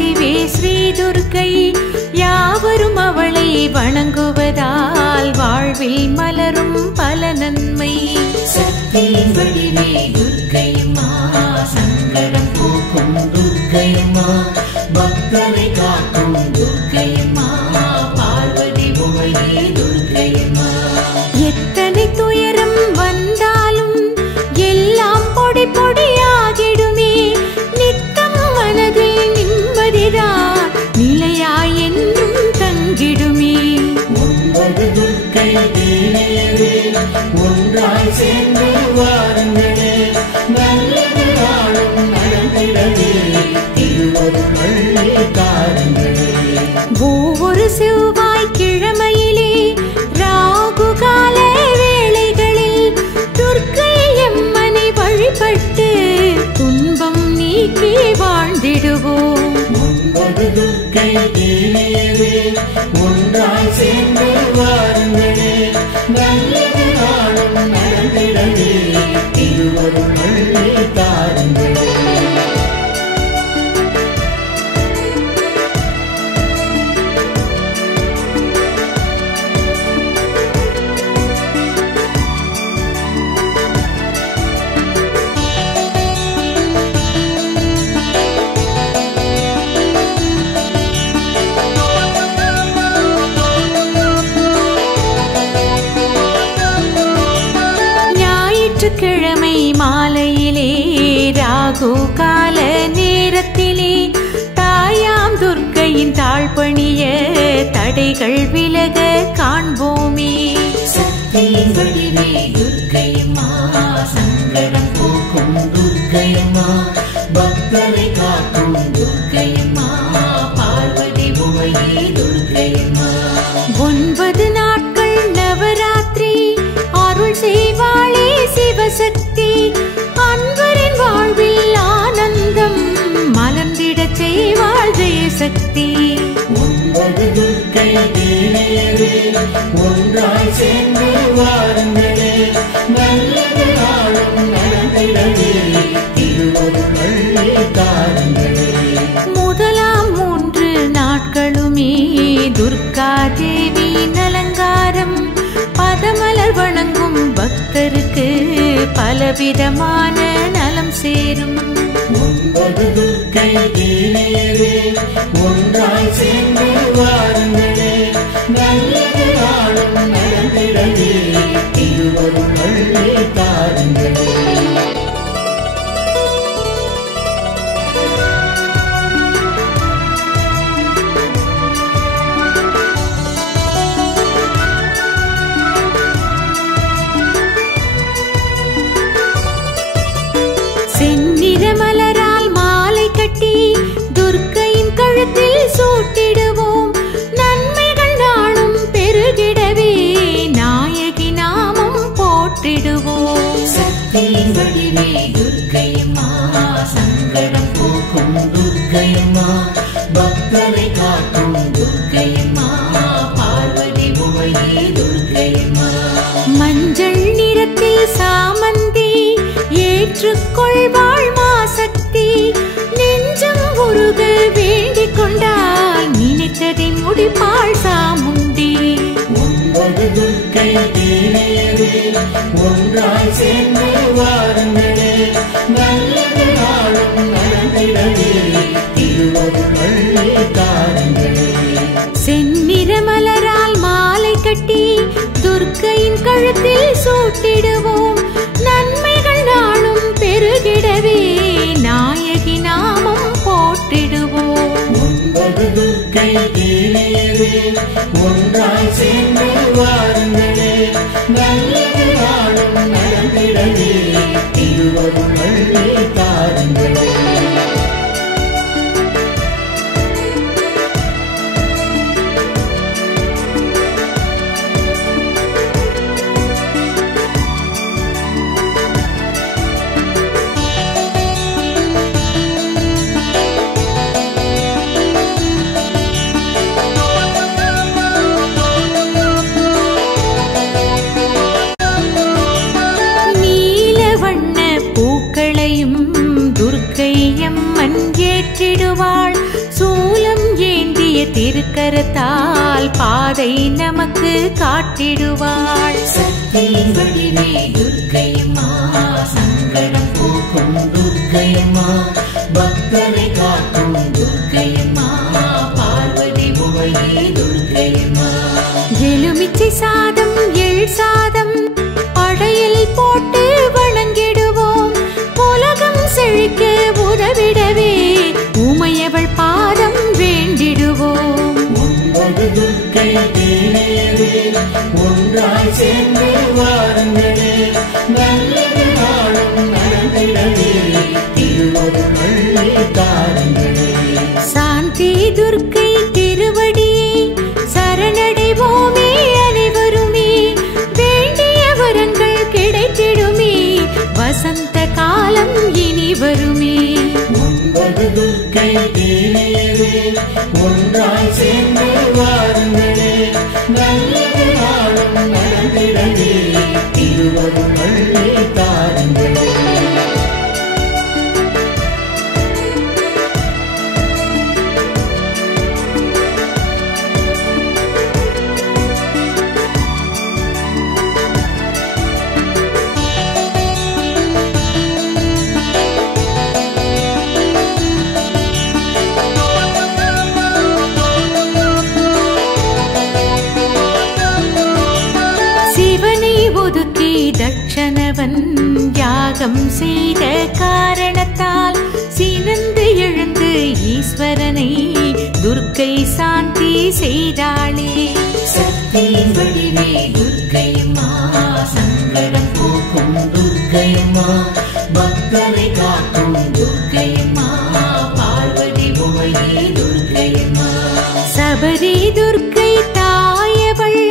வடிவே ஸ்ரீ துர்க்கை யாவரும் அவளை வணங்குவதால் வாழ்வில் மலரும் பல நன்மை. சக்தி வடிவே துர்க்கையம்மா சங்கடம் போக்கும் துர்க்கையம்மா பக்தரை காக்கும் துர்க்கையம்மா பார்வதி உமையே துர்க்கையம்மா. எத்தனை துயரம் வந்தாலும் எல்லாம் பொடி பொடியாகிடுமே. நித்தம் மனதில் நிம்மதிதான் நிலையாய் என்றும் தங்கிடுமே. 9 துர்க்கை தேவியரே ஒன்றாய் சேர்ந்து வாருங்களே நல்லது நாளும் நடந்திடவே திருவருள் தாருங்களே. ஒவ்வொரு செவ்வாய் கிழமையிலே ராகு கால வேளைகளில் துர்க்கை அம்மனை வழிபட்டு துன்பம் நீக்கி வாழ்ந்திடுவோம். 9 துர்க்கை தேவியரே ஒன்றாய் சேர்ந்து வாருங்களே நல்லது நாளும் நடந்திடவே திருவருள் தாருங்களே. ஞாயிற்றுக்கிழமை மாலையிலே ராகு கால நேரத்திலே தாயாம் துர்க்கையின் தாழ்பணிய தடைகள் விலக காண்போமே. சக்தி வடிவே துர்க்கையம்மா சங்கடம் போக்கும் துர்க்கையம்மா பக்தரை காக்கும் துர்க்கையம்மா பார்வதி உமையே துர்க்கையம்மா. 9 நாட்கள் நவராத்திரி அருள் செய்வாளே சிவசக்தி. அன்பரின் வாழ்வில் ஆனந்தம் மலர்ந்திடச் செய்வாள் ஜெயசக்தி. 9 துர்க்கை தேவியரே ஒன்றாய் சேர்ந்து வாருங்களே நல்லது நாளும் நடந்திடவே திருவருள் தாருங்களே. முதலாம் 3 நாட்களுமே துர்கா தேவியின் அலங்காரம். பதமலர் வணங்கும் பக்தருக்கு பலவிதமான நலம் சேரும். 9 துர்க்கை தேவியரே ஒன்றாய் சேர்ந்து வாருங்களே நல்லது நாளும் நடந்திடவே திருவருள் தாருங்களே. செந்நிற மலரால் மாலை கட்டி துர்க்கையின் கழுத்தில் சூட்டிடுவோம். நன்மைகள் நாளும் பெருகிடவே நாயகி நாமம் போற்றிடுவோம். சக்தி வடிவே துர்க்கையம்மா சங்கடம் போக்கும் துர்க்கையம்மா பக்தரை காக்கும் துர்க்கையம்மா பார்வதி உமையே துர்க்கையம்மா. மஞ்சள் நிறத்தில் சாமந்தி ஏற்றுக்கொள்வாள் மாசக்தி. நெஞ்சம் உருக வேண்டிக் கொண்டால் நினைத்ததை முடிப்பாள் சாமுண்டி. 9 துர்க்கை தேவியரே ஒன்றாய் சேர்ந்து வாருங்களே நல்லது நாளும் நடந்திடவே திருவருள் தாருங்களே. செந்நிற மலரால் மாலை கட்டி துர்க்கையின் கழுத்தில் சூட்டிடுவோம். நன்மைகள் நாளும் பெருகிடவே நாயகி நாமம் போற்றிடுவோம். 9 துர்க்கை தேவியரே ஒன்றாய் சேர்ந்து வாருங்களே நல்லது நாளும் நடந்திடவே திருவருள் தாருங்களே. நீல வண்ண பூக்களையும் துர்க்கை திருக்கரத்தால் பாதை நமக்கு காட்டிடுவாள். சக்தியின் வடிவே துர்க்கையம்மா, சங்கடம் போக்கும் துர்க்கையம்மா, பக்தரை காக்கும் துர்க்கையம்மா, பார்வதி உமையே துர்க்கையம்மா. எலுமிச்சை சாதம் எள் சாதம் படையல் போட்டு வணங்கிடுவோம். உலகம் செழிக்க உதவிடவே உமையவள் பாதம் வேண்டிடுவோம். 9 துர்க்கை தேனேரே, ஒன்றாய் சேர்ந்து வாருங்களே, நல்லது நாளும் நடந்திடவே திருவருள் தாருங்களே. சாந்தி துர்க்கை திருவடியை சரணடைவோமே அனைவருமே, வேண்டிய வரங்கள் கிடைத்திடுமே, வசந்த காலம் இனி வருமே. 9 துர்க்கை தேனேரே, ஒன்றாய் சேர்ந்து வாருங்களே, நல்லது நாளும் நடந்திடவே திருவருள் தாருங்களே. தட்சணவன் யாகம் செய்த காரணத்தால் சினந்து எழுந்து ஈஸ்வரனை துர்க்கை சாந்தி செய்தாளே. சக்தியின் வடிவே துர்க்கையம்மா, சங்கடம் போக்கும் துர்க்கையம்மா, பக்தரை காக்கும் துர்க்கையம்மா, பார்வதி உமையே துர்க்கையம்மா. சபரி துர்க்கை தாயவள்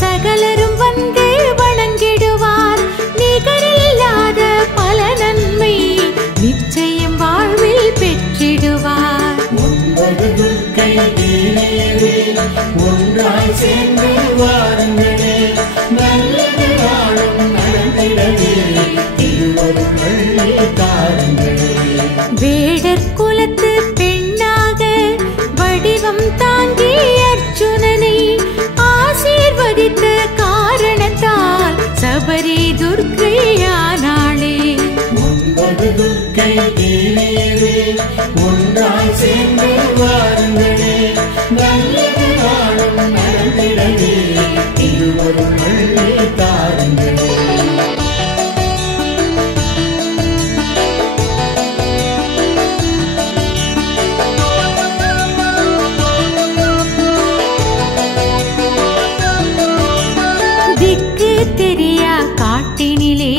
சகலரும் வந்து வணங்கிடுவார். நிகரில்லாத பல நன்மை நிச்சயம் வாழ்வில் பெற்றிடுவார். 9 துர்க்கை தேனேரே, ஒன்றாய் சேர்ந்து வாருங்களே, நல்லது நாளும் நடந்திடவே திருவருள் தாருங்களே. வேடர் குலத்து பெண்ணாக வடிவம் தாங்கி அர்ஜுனனை ஆசீர்வதித்த காரணத்தால் சபரி துர்க்கையானாளே. 9 துர்க்கை தேனேரே, ஒன்றாய் சேர்ந்து வாருங்களே, நல்லது நாளும் நடந்திடவே திருவருள் தாருங்களே. திக்கு தெரியா காட்டினிலே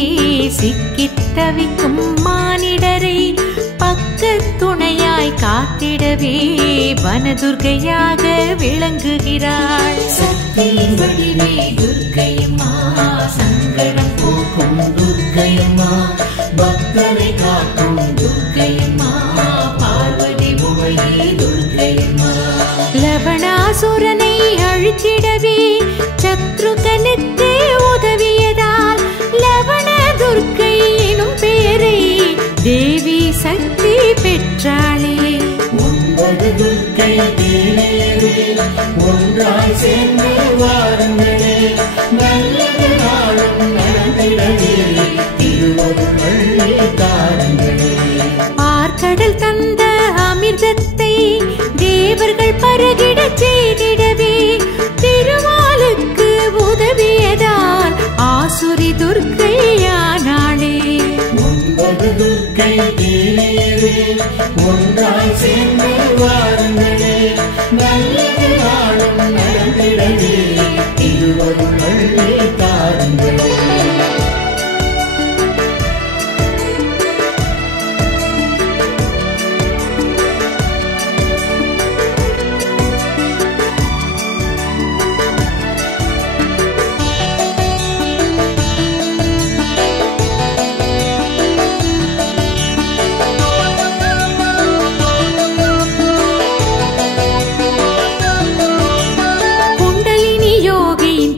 சிக்கித் தவிக்கும் மானிடரை பக்கத் துணையாய் காத்திடவே வனதுர்க்கையாக விளங்குகிறாள். சக்தியின் வடிவே துர்க்கையம்மா, சங்கடம் போக்கும் துர்க்கையம்மா, பக்தரை காக்கும் துர்க்கையம்மா, பார்வதி உமையே துர்க்கையம்மா. லவணாசுரனை அழித்திடவே சத்ருகனுக்கு உதவியதால் லவண துர்க்கை எனும் பெயரை தேவி சக்தி பெற்றாளே. 9 துர்க்கை தேனேரே, ஒன்றாய் சேர்ந்து வாருங்களே, நல்லது நாளும் நடந்திடவே திருவருள் தாருங்களே. பார்க்கடல் தந்த அமிர்தத்தை தேவர்கள் பருகிடச் செய்திடவே திருமாலுக்கு உதவியதால் ஆசுரி துர்க்கையானாளே. 9 துர்க்கை தேனேரே, ஒன்றாய் சேர்ந்து வாருங்களே, நல்லது நாளும் நடந்திடவே திருவருள் தாருங்களே.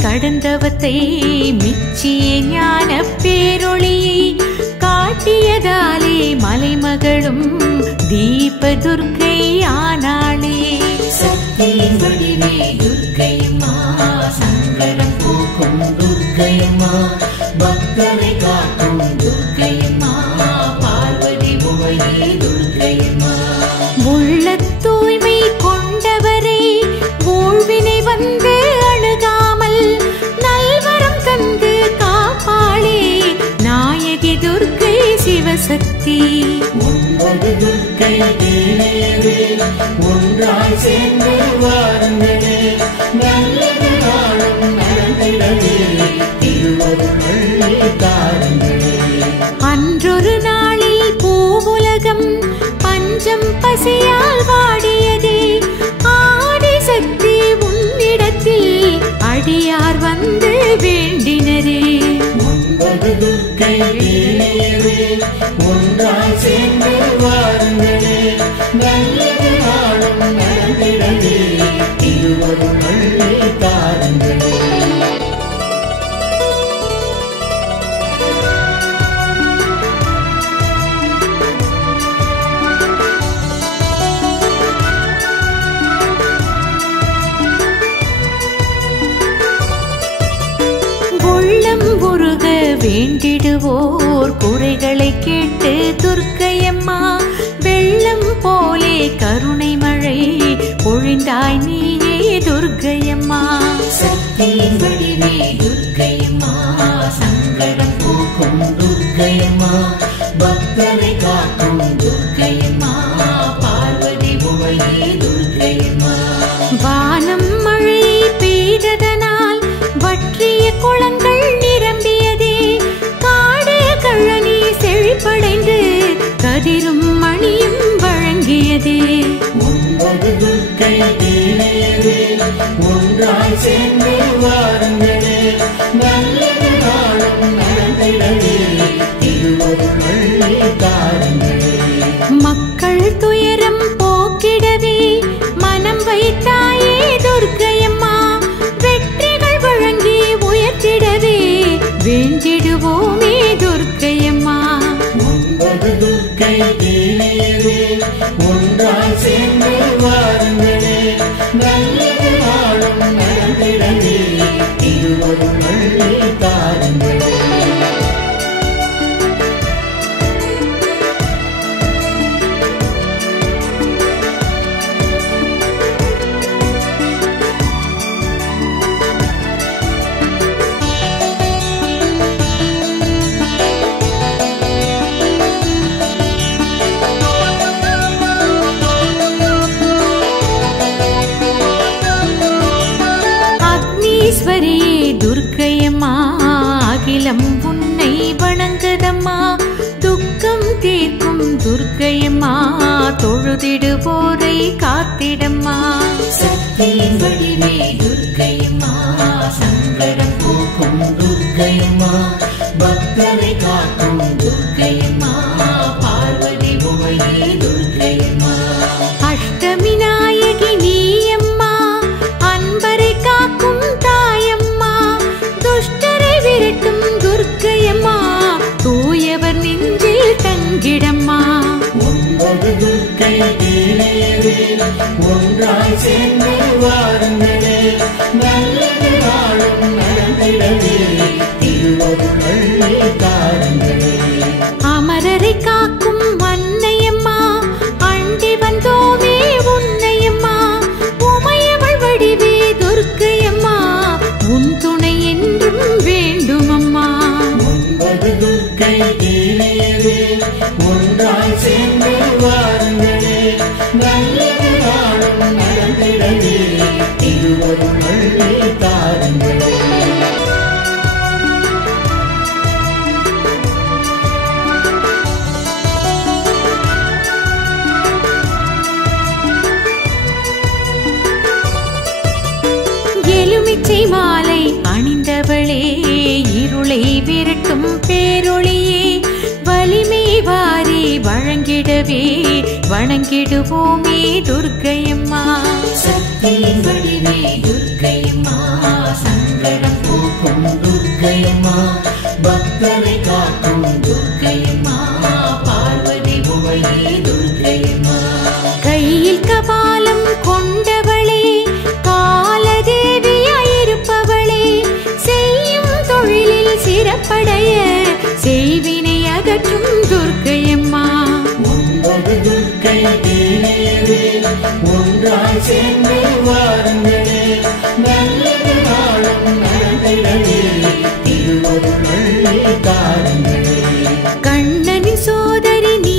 கடந்தவத்தை மிச்சிய ஞான பேரொளியை காட்டியதாலே மலைமகளும் தீப துர்க்கை ஆனாளே. சக்தியின் வடிவே ஒன்பது துர்க்கை தேவியரே ஒன்றாய் சேர்ந்து வாருங்களே நல்லது நாளும் நடந்திடவே திருவருள் தாருங்களே. அன்றொரு நாளில் பூவுலகம் பஞ்சம் பசியால் வாடியதே ஆதிசக்தி உன்னிடத்தில் அடியார் வந்து வேண்டினரே. ஒன்பது துர்க்கை தேவியரே ஒன்றாய் சேர்ந்து வாருங்களே நல்லது நாளும் நடந்திடவே திருவருள் தாருங்களே. உள்ளம் உருக வேண்டிடுவோர் குறைகளை கேட்டு துர்க்கையம்மா வெள்ளம் போலே கருணை மழை பொழிந்தாய் நீயே துர்க்கையம்மா. சக்தியின் வடிவே துர்க்கையம்மா சங்கடம் போக்கும் துர்க்கையம்மா பக்தரை காக்கும் துர்க்கையம்மா பார்வதி உமையே துர்க்கையம்மா. வானம் மழை பெய்ததனால் வற்றிய குளங்கள் நிரம்பியதே காடு கழனி செழிப்படைந்து கதிரும் மணியும் வழங்கியதே. ஒன்பது துர்க்கை தேவியரே ஒன்றாய் சேர்ந்து வாருங்களே நல்லது நாளும் நடந்திடவே திருவருள் தாருங்களே. மக்கள் துயரம் போக்கிடவே மனம் வைத்தாயே துர்க்கையம்மா வெற்றிகள் வழங்கி உயர்த்திடவே வேண்டிடுவோமே துர்க்கையம்மா. ஒன்பது துர்க்கை தேவியரே ஒன்றாய் சேர்ந்து வாருங்களே நல்லது நாளும் நடந்திடவே திருவருள் தாருங்களே. அக்னீஸ்வரியே துர்க்கையம்மா அகிலம் உன்னை வணங்குதம்மா துக்கம் தீர்க்கும் துர்க்கையம்மா தொழுதிடுவோரை காத்திடம்மா. சக்தியின் வடிவே துர்க்கையம்மா சங்கடம் போக்கும் துர்க்கையம்மா பக்தரை காக்கும் துர்க்கையம்மா பார்வதி உமையே துர்க்கையம்மா. அஷ்டமி நாயகி நீயம்மா அன்பரை காக்கும் தாயம்மா துஷ்டரை விரட்டும் துர்க்கையம்மா தூயவர் நெஞ்சில் தங்கிடம்மா. ஒன்பது துர்க்கை தேவியரே ஒன்றாய் சேர்ந்து வாருங்களே நல்லது நாளும் நடந்திடவே திருவருள் தாருங்களே. அமரரை காக்கும் அன்னையம்மா அண்டி வந்தோமே உன்னையம்மா உமையவள் வடிவே துர்க்கையம்மா உன் துணை என்றும் வேண்டுமம்மா. ஒன்பது துர்க்கை தேவியரே ஒன்றாய் சேர்ந்து வாருங்களே நல்லது நாளும் நடந்திடவே திருவருள் தாருங்களே. எலுமிச்சை மாலை அணிந்தவளே இருளை விரட்டும் பேரொளியே வலிமை வாரி வழங்கிடவே வணங்கிடுவோமே துர்க்கையம்மா. சக்தியின் வடிவே துர்க்கையம்மா சங்கடம் போக்கும் துர்க்கையம்மா பக்தரை காக்கும் துர்க்கையம்மா பார்வதி உமையே துர்க்கையம்மா. கையில் கபாலம் கொண்டவளே காலதேவியாயிருப்பவளே செய்யும் தொழிலில் சிறப்படைய செய்வினை அகற்றும் துர்க்கையம்மா. ஒன்பது துர்க்கை தேவியரே ஒன்றாய் சேர்ந்து வாருங்களே நல்லது நாளும் நடந்திடவே திருவருள் தாருங்களே. கண்ணனின் சோதரி நீ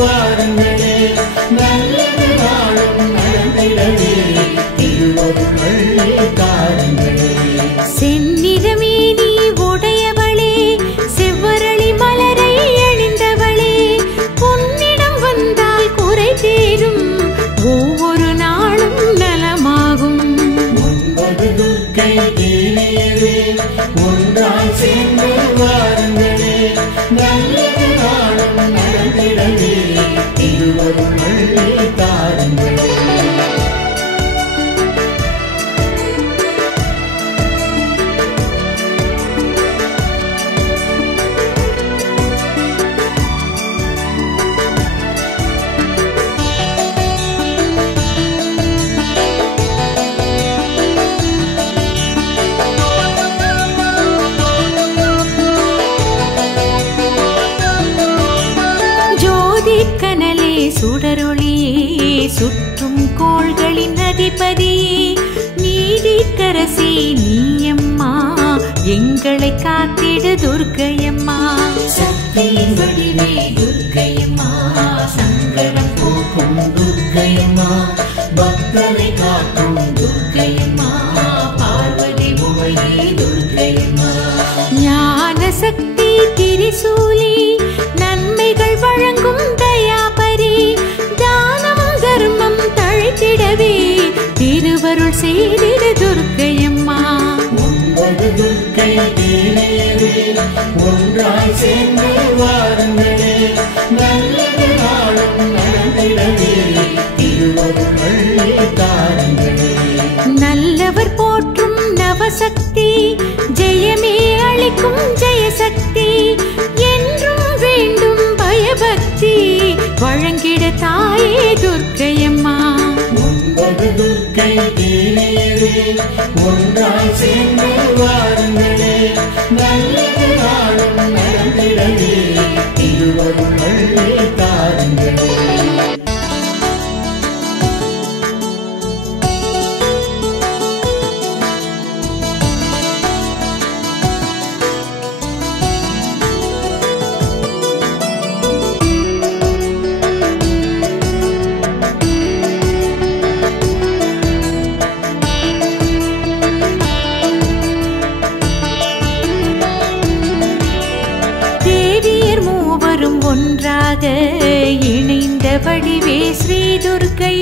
வாருங்களே நல்லது நாளும் நடந்திடவே திருவருள் அள்ளி தாருங்களே. செந்நிறமே நீ உடையவளே செவ்வரளி மலரை அணிந்தவளே உன்னிடம் வந்தால் குறை தீரும் ஒவ்வொரு நாளும் நலமாகும். 9 துர்க்கை தேவியரே ஒன்றாய் சேர்ந்து வாருங்களே நல்லது நாளும் நடந்திடவே திருவருள் அள்ளி தாருங்களே. கனலே சுடரொளியே சுற்றும் கோள்களின் அதிபதியே நீதிக்கரசி நீயம்மா எங்களை காத்திடு துர்க்கையம்மா. சக்தியின் வடிவே துர்க்கையம்மா சங்கடம் போக்கும் துர்க்கையம்மா பக்தரை காக்கும் துர்க்கையம்மா பார்வதி உமையே துர்க்கையம்மா. ஞான சக்தி திரிசூலி நன்மைகள் வழங்கும் தயாபரி தானம் தர்மம் தழைத்திடவே திருவருள் செய்திட துர்க்கையம்மா. 9 துர்க்கை தேவியரே ஒன்றாய் சேர்ந்து வாருங்களே நல்லது நாளும் நடந்திடவே திருவருள் அள்ளி தாருங்களே. நல்லவர் போற்றும் நவசக்தி ஜெயமே அளிக்கும் ஜெயசக்தி என்றும் வேண்டும் பயபக்தி வழங்கிட தாயே துர்க்கையம்மா. 9 துர்க்கை தேவியரே ஒன்றாய் சேர்ந்து வாருங்களே நல்லது நாளும் நடந்திடவே திருவருள் அள்ளி தாருங்களே. ஒன்றாக இணைந்த வடிவே ஸ்ரீ துர்க்கை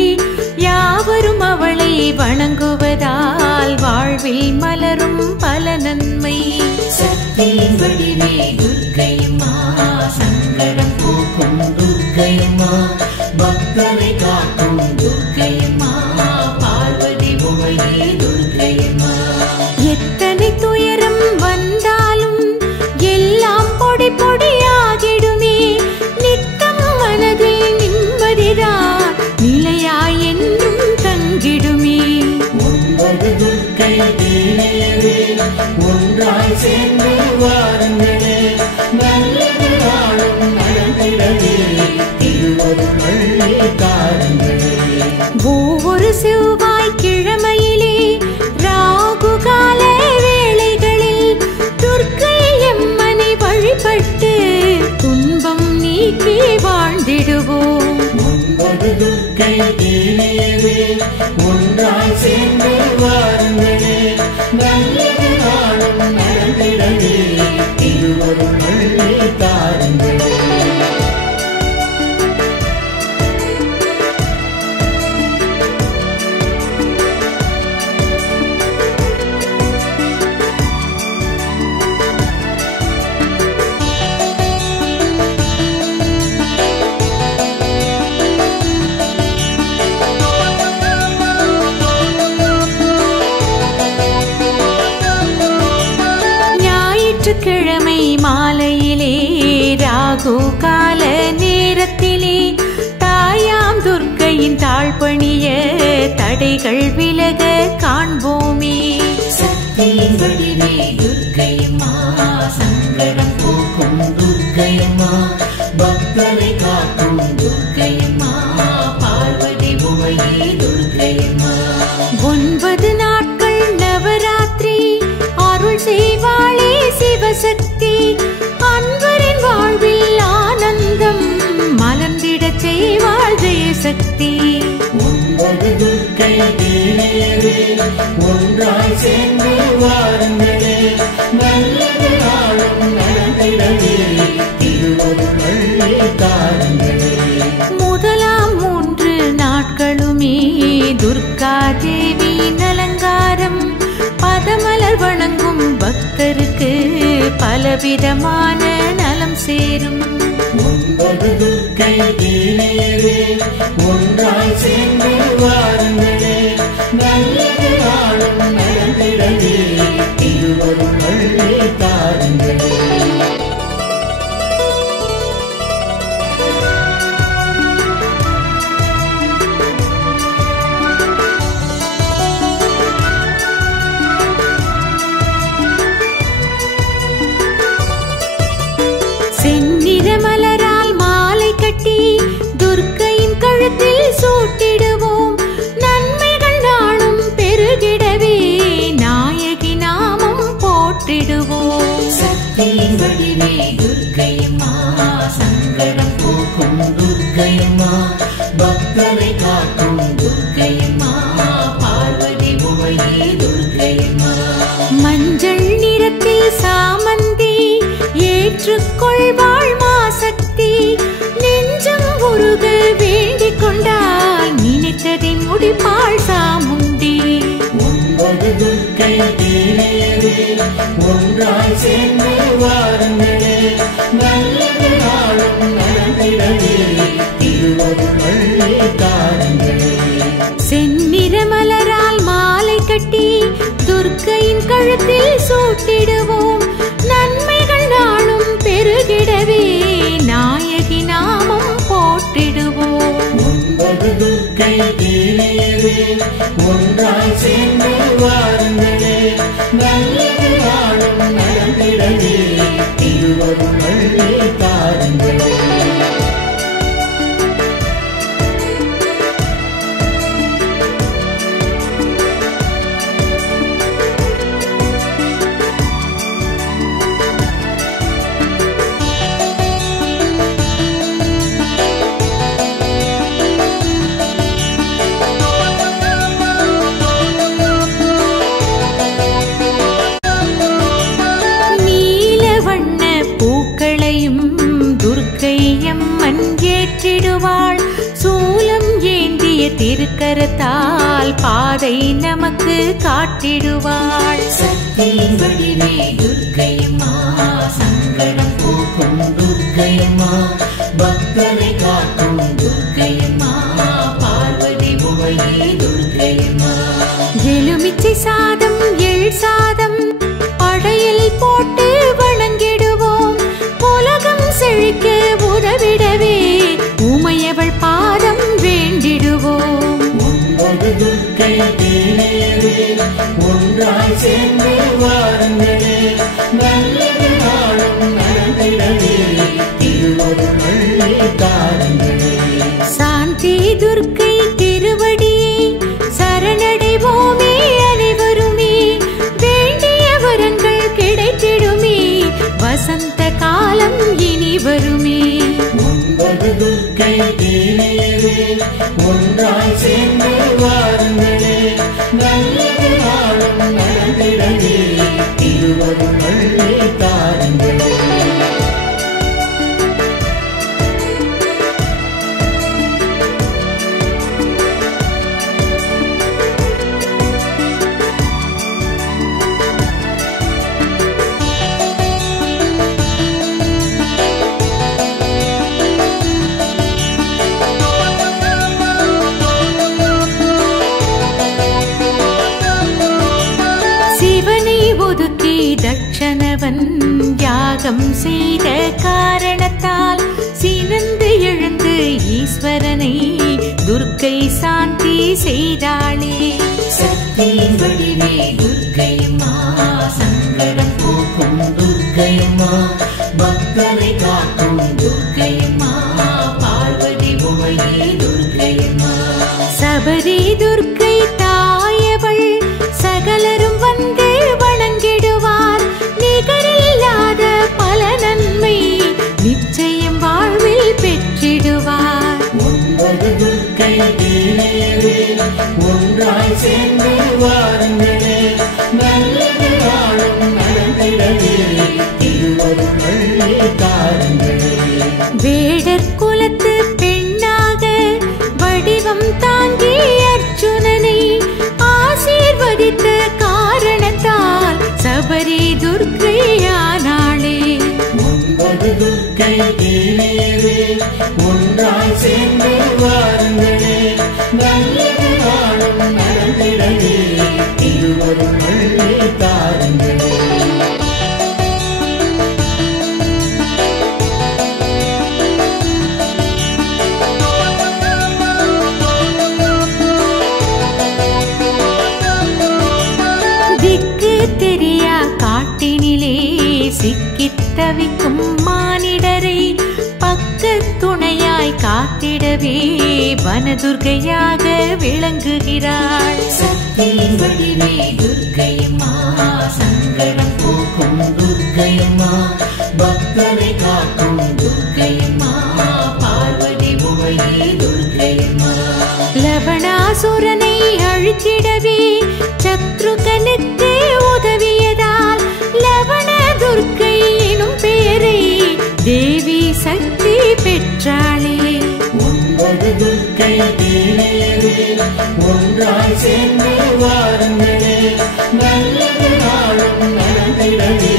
யாவரும் அவளை வணங்குவதால் வாழ்வில் மலரும் பல நன்மை. சக்தியின் வடிவே துர்க்கையம்மா சங்கடம் போக்கும் துர்க்கையம்மா பக்தரை காக்கும் துர்க்கையம்மா பார்வதி உமையே துர்க்கையம்மா. எத்தனை துயரம் வந்தாலும் எல்லாம் பொடி பொடியாகிடுமே நித்தம் மனதில் நிம்மதிதான் நிலையாய் என்றும் தங்கிடுமே. 9 துர்க்கை தேவியரே ஒன்றாய் சேர்ந்து வாருங்களே நல்லது நாளும் நடந்திடவே திருவருள் அள்ளி தாருங்களே. ஒவ்வொரு செவ்வாய் கிழமையிலே ராகு கால வேளைகளில் துர்க்கை அம்மனை வழிபட்டு துன்பம் நீக்கி வாழ்ந்திடுவோம். 9 துர்க்கை தேவியரே ஒன்றாய் சேர்ந்து வாருங்களே நல்லது நாளும் நடந்திடவே திருவருள் அள்ளி தாருங்களே. ஞாயிற்றுக்கிழமை மாலையிலே ராகு கால நேரத்திலே தாயாம் துர்க்கையின் தாழ்பணிய தடைகள் விலக காண்போமே. சக்தியின் வடிவே துர்க்கையம்மா சங்கடம் போக்கும் துர்க்கையம்மா பக்தரை காக்கும் துர்க்கையம்மா பார்வதி உமையே துர்க்கையம்மா. 9 நாட்கள் நவராத்திரி அருள் செய்வாளே சிவசக்தி அன்பரின் வாழ்வில் ஆனந்தம் மலர்ந்திட பலவிதமான நலம் சேரும். 9 துர்க்கை தேவியரே ஒன்றாய் சேர்ந்து வாருங்களே, நல்லது நாளும் நடந்திடவே திருவருள் அள்ளி தாருங்களே. செந்நிற மலரால் மாலை கட்டி துர்க்கையின் கழுத்தில் சூட்டிடுவோம். நன்மைகள் நாளும் பெருகிடவே நாயகி நாமம் போற்றிடுவோம். சக்தியின் வடிவே துர்க்கையம்மா, சங்கடம் போக்கும் துர்க்கையம்மா, பக்தரை காக்கும் துர்க்கையம்மா, பார்வதி உமையே துர்க்கையம்மா. மஞ்சள் நிறத்தில் சாமந்தி ஏற்றுக்கொள்வாள் மாசக்தி. நெஞ்சம் உருக வேண்டிக் கொண்டால் நினைத்ததை முடிப்பாள் சாமுண்டி. 9 துர்க்கை தேவியரே ஒன்றாய் சேர்ந்து வாருங்களே, நல்லது நாளும் நடந்திடவே திருவருள் அள்ளி தாருங்களே. செந்நிற மலரால் மாலை கட்டி துர்க்கையின் கழுத்தில் சூட்டிடுவோம். நன்மைகள் நாளும் பெருகிடவே நாயகி நாமம் போற்றிடுவோம். 9 துர்க்கை தேவியரே ஒன்றாய் சேர்ந்து வாருங்களே, நல்லது நாளும் நடந்திடவே திருவருள் அள்ளி தாருங்களே. துர்க்கையம்மன் ஏற்றிடுவாள். சூலம் ஏந்திய திருக்கரத்தால் பாதை நமக்கு காட்டிடுவாள். சக்தியின் வடிவே துர்க்கையம்மா, சங்கடம் போக்கும் துர்க்கையம்மா, பக்தரை காக்கும் துர்க்கையம்மா, பார்வதி உமையே துர்க்கையம்மா. எலுமிச்சை சாதம் எள் சாதம் படையல் போட்டு வணங்கிடுவோம். உலகம் செழிக்க உதவிடவே உமையவள் பாதம் வேண்டிடுவோம். 9 துர்க்கை தேவியரே ஒன்றாய் சேர்ந்து வாருங்களே, நல்லது நாளும் நடந்திடவே திருவருள் அள்ளி தாருங்களே. சாந்தி துர்க்கை திருவடியே சரணடைவோமே அனைவருமே. வேண்டிய வரங்கள் கிடைத்திடுமே, வசந்த காலம் இனி வருமே. 9 துர்க்கை தேவியரே ஒன்றாய் சேர்ந்து வாருங்களே, நல்லது நாளும் நடந்திடவே திருவருள் அள்ளி தாருங்களே. தட்சணவன் யாகம் செய்த காரணத்தால் சினந்து எழுந்து ஈஸ்வரனை துர்க்கை சாந்தி செய்தாளே. சக்தியின் வடிவே துர்க்கையம்மா, சங்கடம் போக்கும் துர்க்கையம்மா, பக்தரை காக்கும் துர்க்கையம்மா, பார்வதி உமையே துர்க்கையம்மா. சபரி துர்க்கை தாயவள் சகலரும் வந்து வணங்கிடுவார். நிகரில்லாத பல நன்மை நிச்சயம் வாழ்வில் பெற்றிடுவார். 9 துர்க்கை தேவியரே ஒன்றாய் சேர்ந்து வாருங்களே, நல்லது நாளும் நடந்திடவே திருவருள் அள்ளி தாருங்களே. வேடர் குலத்து பெண்ணாக வடிவம் தாங்கி அர்ஜுனனை ஆசீர்வதித்த காரணத்தால் சபரி துர்க்கையானாளே. தீனேரே ஒன்றாய் சேர்ந்து வாருங்களே நல்லது நாளும் நடந்திடவே திருவருள் அள்ளி தாருங்களே தெரியா காட்டினிலே சிக்கித் தவிக்கும் மானிடரை பக்கத் துணையாய் காத்திடவே வனதுர்க்கையாக விளங்குகிறாள். சக்தியின் வடிவே துர்க்கையம்மா சங்கடம் போக்கும் துர்க்கையம்மா பக்தரை காக்கும் துர்க்கையம்மா பார்வதி உமையே துர்க்கையம்மா லவணாசுரனை அழித்திடவே சத்ருகனுக்கு உதவியதால் லவண துர்க்கை எனும் பெயரை தேவி சக்தி பெற்றாளே. 9 துர்க்கை தீனேரே ஒன்றாய் சேர்ந்து வாருங்களே நல்லது நாளும் நடந்திடவே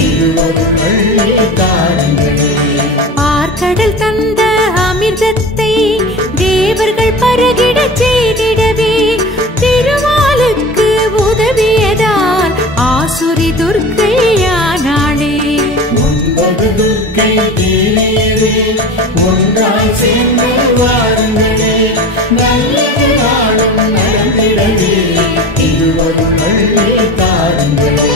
திருவருள் அள்ளி தாருங்களே. ஆர்கடல் தந்த அமிர்தத்தை தேவர்கள் பருகிடச் செய்திடவே திருமாலுக்கு உதவியதால் ஆசுரி துர்க்கையானாளே. 9 துர்க்கை தீனேரே ஒன்றாய் சேர்ந்து வாருங்களே நல்லது நாளும் நடந்திடவே திருவருள் அள்ளி தாருங்களே.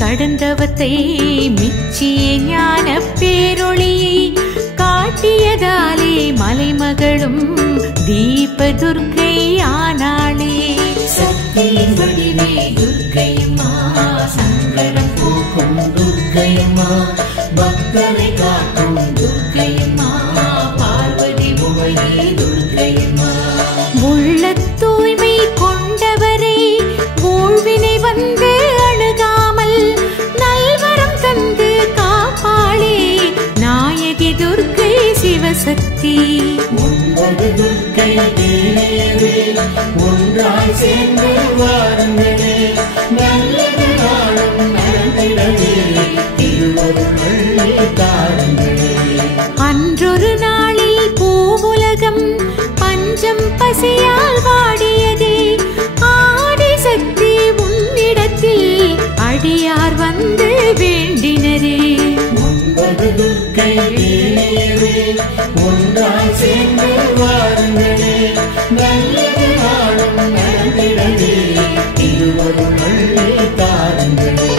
கடந்தவத்தை மிச்சிய ஞான பேரொளியை காட்டியதாலே மலைமகளும் தீப துர்க்கை ஆனாளே. சக்தியின் வடிவே துர்க்கையம்மா சங்கடம் போக்கும் துர்க்கையம்மா பக்தரை காக்கும் துர்க்கையம்மா பார்வதி உமையே துர்க்கையம்மா உள்ள தூய்மை கொண்டவரை ஊழ்வினை வந்து அணுகாமல் நல்வரம் தந்து காப்பாளே நாயகி துர்க்கை சிவசக்தி. 9 துர்க்கை தீனேரே ஒன்றாய் சேர்ந்து வாருங்களே நல்லது நாளும் நடந்திடவே திருவருள் அள்ளி தாருங்களே. அன்றொரு நாளில் பூவுலகம் பஞ்சம் பசியால் வாடியதே ஆடி சக்தி உன்னிடத்தில் அடியார் வந்து வேண்டினரே. 9 துர்க்கை தீனேரே ஒன்றாய் சேர்ந்து வாருங்களே நல்லது நாளும் நடந்திடவே திருவருள் அள்ளி தாருங்களே.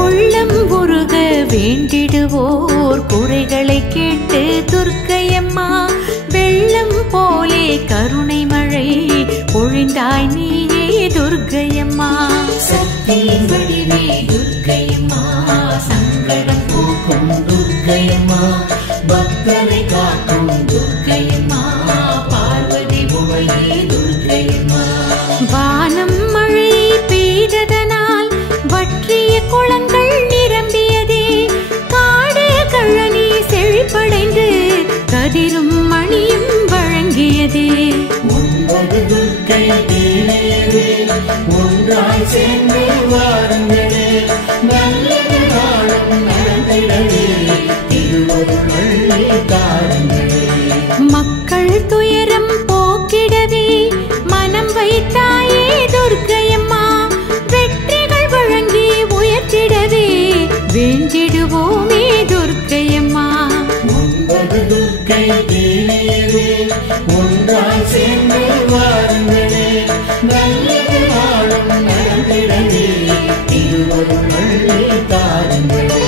உள்ளம் உருக வேண்டிடுவோர் குறைகளை கேட்டு துர்க்கையம்மா வெள்ளம் போலே கருணை மழை பொழிந்தாய் நீயே துர்க்கையம்மா. சக்தியின் வடிவே துர்க்கையம்மா சங்கடம் போக்கும் துர்க்கையம்மா பக்தரை காக்கும் துர்க்கையம்மா பார்வதி உமையே துர்க்கையம்மா வானம் மழை பெய்ததனால் வற்றிய குளங்கள் நிரம்பியதே காடு கழனி செழிப்படைந்து கதிரும் மணியும் வழங்கியதே. 9 துர்க்கை தீனேரே ஒன்றாய் சேர்ந்து வாருங்களே நல்லது நாளும் நடந்திடவே திருவருள் அள்ளி தாருங்களே. மக்கள் துயரம் போக்கிடவே மனம் வைத்தாயே துர்க்கையம்மா வெற்றிகள் வழங்கி உயர்த்திடவே வேண்டிடுவோமே துர்க்கையம்மா. 9 துர்க்கை தீனேரே ஒன்றாய் சேர்ந்து வாருங்களே நல்லது நாளும் நடந்திடவே திருவருள் அள்ளி தாருங்களே.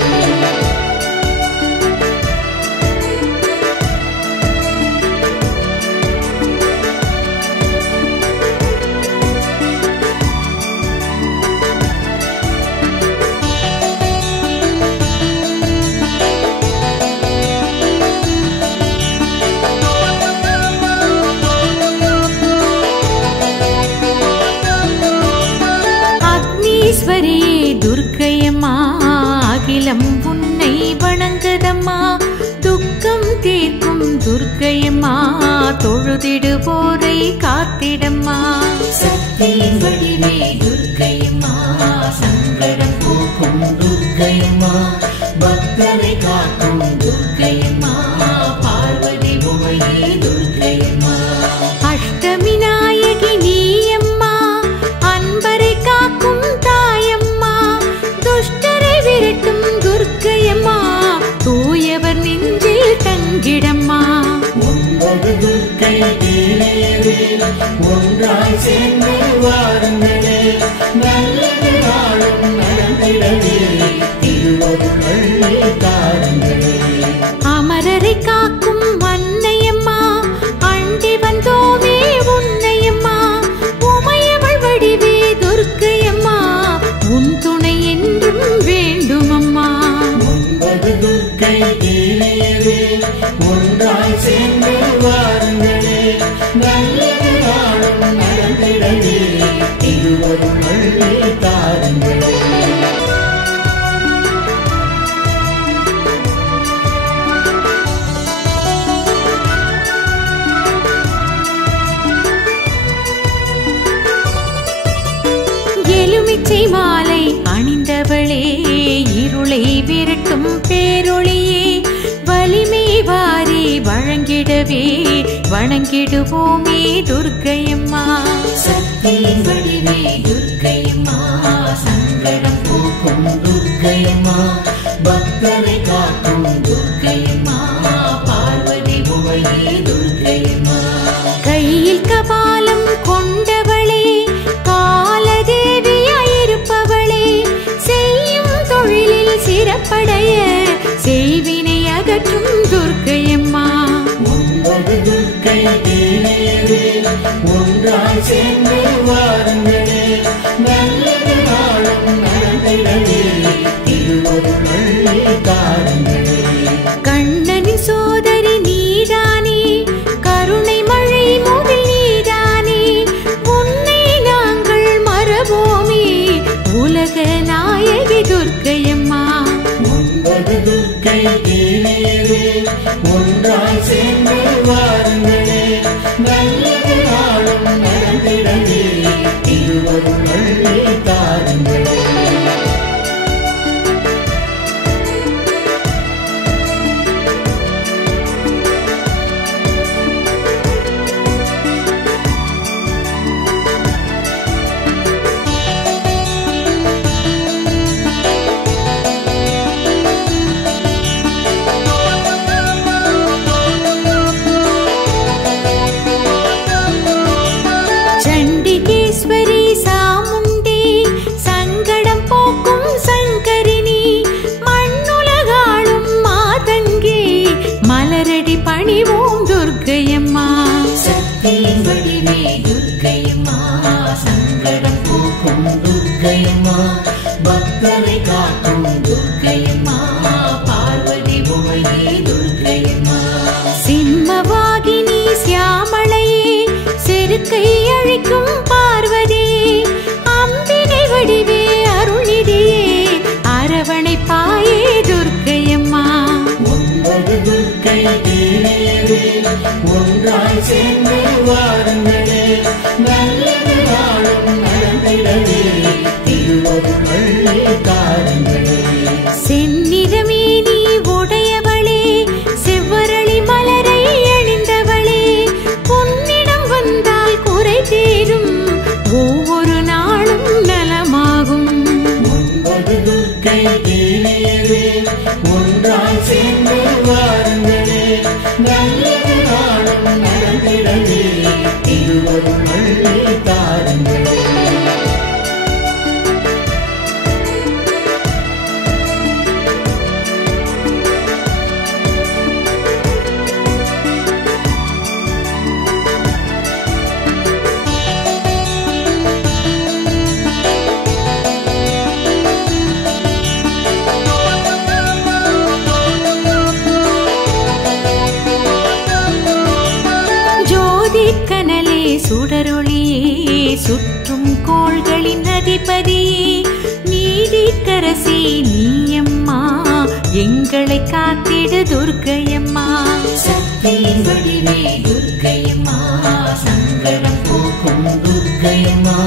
தொழுதிடுவோரை காத்திடம்மா. சக்தியின் வடிவே துர்க்கையம்மா, சங்கடம் போக்கும் துர்க்கையம்மா, பக்தரை காக்கும் துர்க்கையம்மா, பார்வதி உமையே துர்க்கையம்மா. அஷ்டமி நாயகி நீயம்மா, அன்பரை காக்கும் தாயம்மா, துஷ்டரை விரட்டும் துர்க்கையம்மா, தூயவர் நெஞ்சில் தங்கிடம்மா. 9 துர்க்கை தேவியரே, ஒன்றாய் சேர்ந்து வாருங்களே, நல்லது நாளும் நடந்திடவே, திருவருள் தாருங்களே. அமரரை காக்கும் அன்னையம்மா, அண்டி வந்தோமே உன்னையம்மா, உமையவள் வடிவே துர்க்கையம்மா, உன் துணை என்றும் வேண்டுமம்மா. 9 துர்க்கை தேவியரே, ஒன்றாய் சேர்ந்து வாருங்களே, நல்லது நாளும் நடந்திடவே, திருவருள் தாருங்களே. எலுமிச்சை மாலை அணிந்தவளே, இருளை விரட்டும் பேரொளியே, வலிமை வாரி வழங்கிடவே வணங்கிடுவோமே துர்க்கையம்மா. சக்தியின் வடிவே துர்க்கையம்மா, சங்கடம் போக்கும் துர்க்கையம்மா, பக்தரை காக்கும் துர்க்கையம்மா, பார்வதி உமையே துர்க்கையம்மா. கையில் கபாலம் கொண்டவளே, காலதேவியாயிருப்பவளே, செய்யும் தொழிலில் சிறப்படைய செய்வினை அகற்றும் துர்க்கையம்மா. 9 துர்க்கை தேவியரே, ஒன்றாய் சேர்ந்து வாருங்களே, நல்லது நாளும் நடந்திடவே, திருவருள் தாருங்களே. கண்ணனின் சோதரி நீதானே, கருணை மழை முகில் நீதானே, உன்னை நாங்கள் மறவோமே, உலக நாயகி துர்க்கையம்மா. 9 துர்க்கை தேவியரே, ஒன்றாய் சேர்ந்து வாருங்களே, நல்லது நாளும் நடந்திடவே, திருவருள் தாருங்களே. சண்டிகேஸ்வரி சாமுண்டி, சங்கடம் போக்கும் சங்கரினி, மண்ணுலகாளும் மாதங்கி, மலரடி பணிவோம் துர்க்கையம்மா. சக்தியின் வடிவே துர்க்கையம்மா, சங்கடம் போக்கும் துர்க்கையம்மா, பக்தரை காக்கும் துர்க்கையம்மா, பார்வதி உமையே துர்க்கையம்மா. சிம்மவாகினி சியாமளையே, செருக்கை அழிக்கும் பார்வதியே, அம்பிகை வடிவே அருள்நிதியே, அரவணைப்பாயே துர்க்கையம்மா. 9 துர்க்கை தேவியரே, ஒன்றாய் சேர்ந்து வாருங்களே, நல்லது நாளும் நடந்திடவே, திருவருள் தாருங்களே. செந்நிறமே நீ உடையவளே, செவ்வரளி மலரை அணிந்தவளே, உன்னிடம் வந்தால் குறை தீரும், ஒவ்வொரு நாளும் நலமாகும். 9 துர்க்கை தேவியரே, ஒன்றாய் சேர்ந்து வாருங்களே, நல்லது நாளும் நடந்திடவே, திருவருள் தாருங்களே. ஜோதிக்கனலே சுடரொளியே, சுற்றும் கோள்களின் அதிபதியே, நீதிக்கரசி நீயம்மா, எங்களை காத்திடு துர்க்கையம்மா. சக்தியின் வடிவே துர்க்கையம்மா, சங்கடம் போக்கும் துர்க்கையம்மா,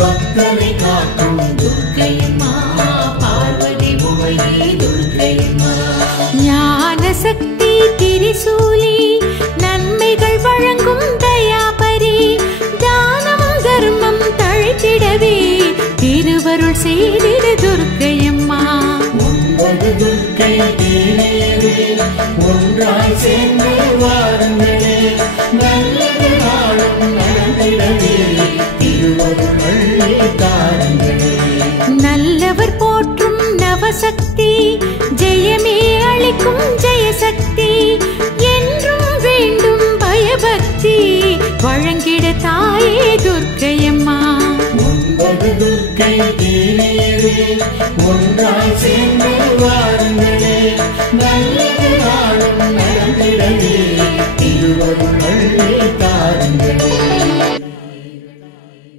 பக்தரை காக்கும் துர்க்கையம்மா, பார்வதி உமையே துர்க்கையம்மா. ஞான சக்தி திரிசூலி, நன்மைகள் வழங்கும் தயாபரி, தானம் தர்மம் தழைத்திடவே திருவருள் செய்திட துர்க்கையம்மா. 9 துர்க்கை தேவியரே, ஒன்றாய் சேர்ந்து வாருங்களே, நல்லது நாளும் நடந்திடவே திருவருள் அள்ளி தாருங்களே. நல்லவர் போற்றும் நவசக்தி, ஜெயமே அளிக்கும் ஜெயசக்தி, என்றும் வேண்டும் பயபக்தி, வழங்கிட தாயே துர்க்கையம்மா. 9 துர்க்கை தேவியரே, ஒன்றாய் சேர்ந்து